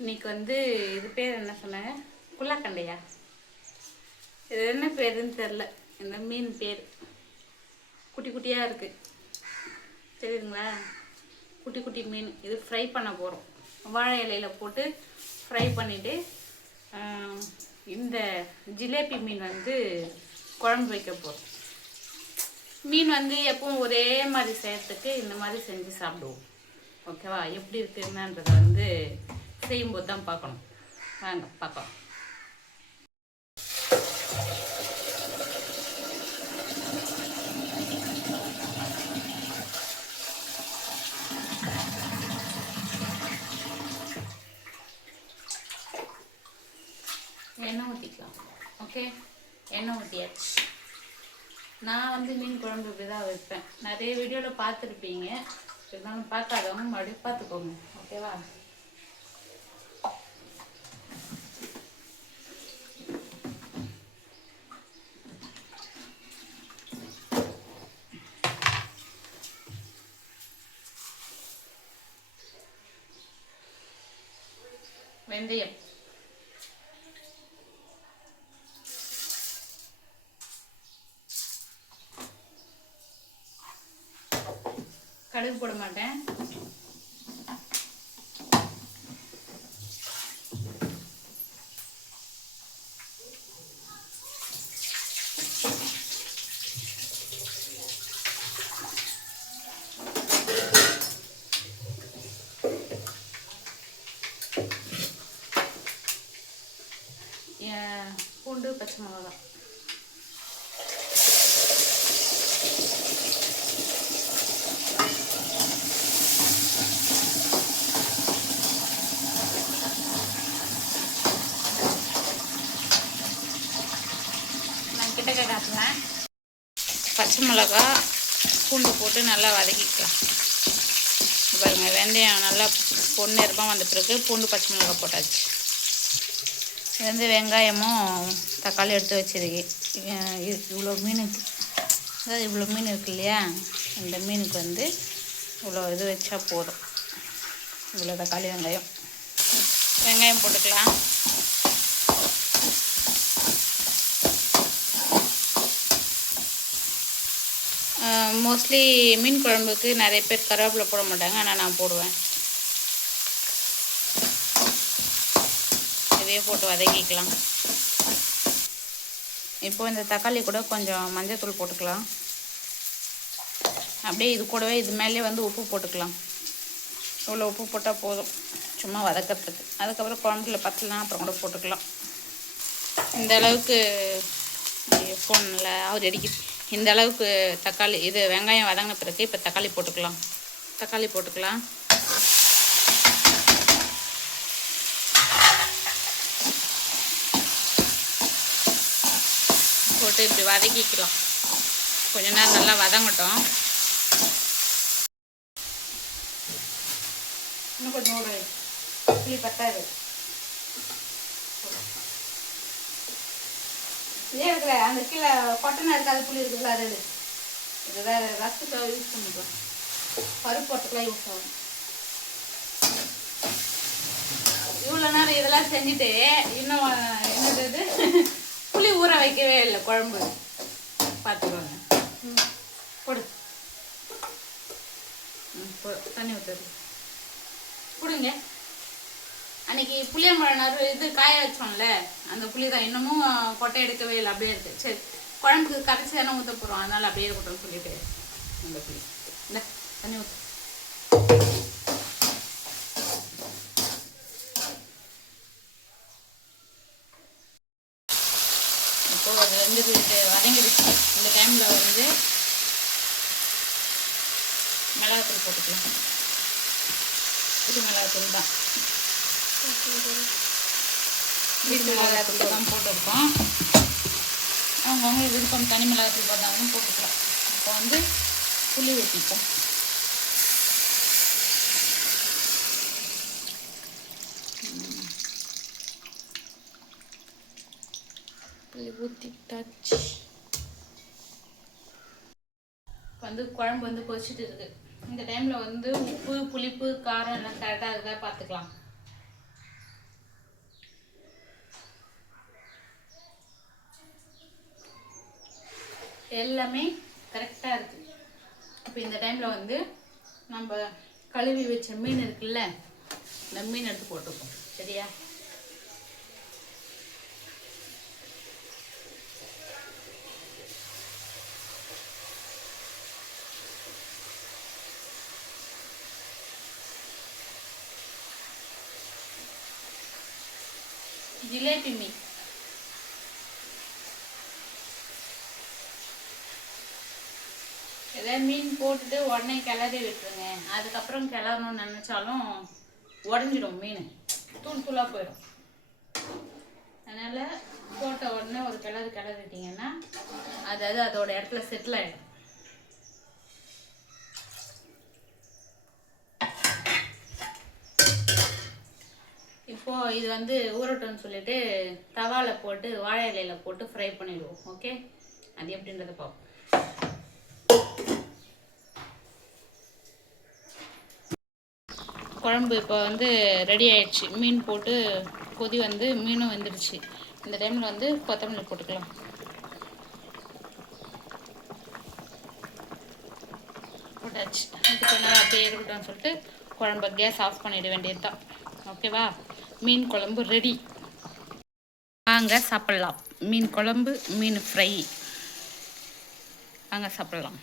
இன்னைக்கு வந்து இது பேர் என்ன சொன்னாங்க? குல்லாக்கண்டையா? இது என்ன பேருன்னு தெரில. இந்த மீன் பேர் குட்டி குட்டியாக இருக்குது, தெரியுதுங்களா? குட்டி குட்டி மீன். இது ஃப்ரை பண்ண போகிறோம். வாழை இலையில் போட்டு ஃப்ரை பண்ணிவிட்டு இந்த ஜிலேபி மீன் வந்து குழம்பு வைக்க போகிறோம். மீன் வந்து எப்பவும் ஒரே மாதிரி செய்கிறதுக்கு இந்த மாதிரி செஞ்சு சாப்பிடுவோம். ஓகேவா? எப்படி இருக்குதுன்றதை வந்து செய்யும்போது தான் பார்க்கணும். வாங்க பார்க்கலாம். எண்ணெய் ஊற்றிக்கலாம். ஓகே, எண்ணெய் ஊற்றியாச்சு. நான் வந்து மீன் குழம்பு இப்படி தான் வைப்பேன். நிறைய வீடியோவில் பார்த்துருப்பீங்க. இருந்தாலும் பார்க்காதவங்க மறுபடியும் பார்த்துக்கோங்க. ஓகேவா? வெந்தயம், கடுகு போட மாட்டேன். பூண்டு, பச்சை மிளகாய். நான் கிட்டக்க காட்டுறேன். பச்சை மிளகா, பூண்டு போட்டு நல்லா வதக்கிக்கலாம். பாருங்கள், வெந்தயம் நல்லா பொன்னிறமாக வந்த பிறகு பூண்டு, பச்சை மிளகா போட்டாச்சு. இது வந்து வெங்காயமும் தக்காளி எடுத்து வச்சிருக்கு. இவ்வளோ மீனுக்கு, அதாவது இவ்வளோ மீன் இருக்கு இல்லையா, இந்த மீனுக்கு வந்து இவ்வளோ இது வச்சா போதும். இவ்வளோ தக்காளி, வெங்காயம் போட்டுக்கலாம். மோஸ்ட்லி மீன் குழம்புக்கு நிறைய பேர் கருவேப்பிலை போட மாட்டாங்க, ஆனால் நான் போடுவேன். இதையே போட்டு வதக்கிக்கலாம். இப்போது இந்த தக்காளி கூட கொஞ்சம் மஞ்சள் போட்டுக்கலாம். அப்படியே இது கூடவே இது மேலே வந்து உப்பு போட்டுக்கலாம். இவ்வளோ உப்பு போட்டால் போதும், சும்மா வதக்கிறதுக்கு. அதுக்கப்புறம் குழம்புல பத்தலாம் அப்புறம் கூட போட்டுக்கலாம். இந்த அளவுக்கு ஃபோனில் அவர் அடிக்க இந்த அளவுக்கு தக்காளி இது வெங்காயம் வதங்கின பிறகு இப்போ தக்காளி போட்டுக்கலாம். போட்டு இப்படி வதக்கிக்கலாம். கொஞ்ச நேரம் நல்லா வதங்கட்டும். இன்னும் கொஞ்சம் புளி பத்தாது. இதே இருக்கிற அந்த கீழே கொட்டனை இருக்காது, புளி இருக்குல்ல, அது இது வேறு ரசத்துக்காக யூஸ் பண்ணிக்கலாம். பருப்பு போட்டுக்கலாம் யூஸ் ஆகும். இவ்வளோ நேரம் இதெல்லாம் செஞ்சுட்டு இன்னும் என்னது புளி ஊற வைக்கவே இல்லை குழம்பு. பார்த்துக்கோங்க. போடு, தண்ணி ஊற்றுறது கொடுங்க. அன்றைக்கி புளியம்பழம் இது காய வச்சோம்ல, அந்த புளி தான் இன்னமும் கொட்டை எடுக்கவே இல்லை, அப்படியே இருக்குது. சரி, குழம்புக்கு கரைச்சி தானே ஊற்ற போகிறோம், அதனால் அப்படியே இருக்கட்டும்னு சொல்லிட்டு அந்த புளி இந்த தண்ணி ஊற்று. இப்போது அது வந்து வதங்கிடுச்சு. இந்த டைமில் வந்து மிளகாத்தூள் போட்டுக்கலாம். இது மிளகாத்தூள் தான், வீட்டு மிளகாத்தூள் தான் போட்டிருக்கோம். அவங்கவுங்க விருப்பம் தனி மிளகாத்தூள் போட்டாலும் போட்டுக்கலாம். இப்போ வந்து புளி ஊற்றிப்போம். புளி ஊற்றிட்டாச்சு. வந்து குழம்பு வந்து கொதிச்சுட்டு இருக்கு. இந்த டைமில் வந்து உப்பு, புளிப்பு, காரம் எல்லாம் கரெக்டாக இருக்கா பார்த்துக்கலாம். எல்லாமே கரெக்டாக இருக்குது. இப்போ இந்த டைமில் வந்து நம்ம கழுவி வச்ச மீன் இருக்குல்ல, இந்த மீன் எடுத்து போட்டுப்போம். சரியா? ஜிலேபி மீன். ஏதாவது மீன் போட்டுட்டு உடனே கிளறி விட்டுருங்க. அதுக்கப்புறம் கிளறணும்னு நினச்சாலும் உடஞ்சிடும் மீன், தூள் தூளாக போயிடும். அதனால் போட்ட உடனே ஒரு கிளறிட்டிங்கன்னா அதாவது அதோட இடத்துல செட்டில் ஆகிடும். இப்போது இது வந்து ஊறட்டும்னு சொல்லிட்டு தவாவில் போட்டு வாழை இலையில் போட்டு ஃப்ரை பண்ணிடுவோம். ஓகே, அது எப்படின்றத பார்ப்போம். குழம்பு இப்போ வந்து ரெடி ஆயிடுச்சு. மீன் போட்டு கொதி வந்து மீனும் வெந்துடுச்சு. இந்த டைமில் வந்து கொத்தமல்லி போட்டுக்கலாம். போட்டாச்சு. இது கொஞ்ச நேரம் அப்படியே இருக்கட்டும்னு சொல்லிட்டு குழம்பு கேஸ் ஆஃப் பண்ணிட வேண்டியது தான். ஓகேவா? மீன் குழம்பு ரெடி. வாங்க சாப்பிட்லாம். மீன் குழம்பு, மீன் ஃப்ரை. வாங்க சாப்பிட்லாம்.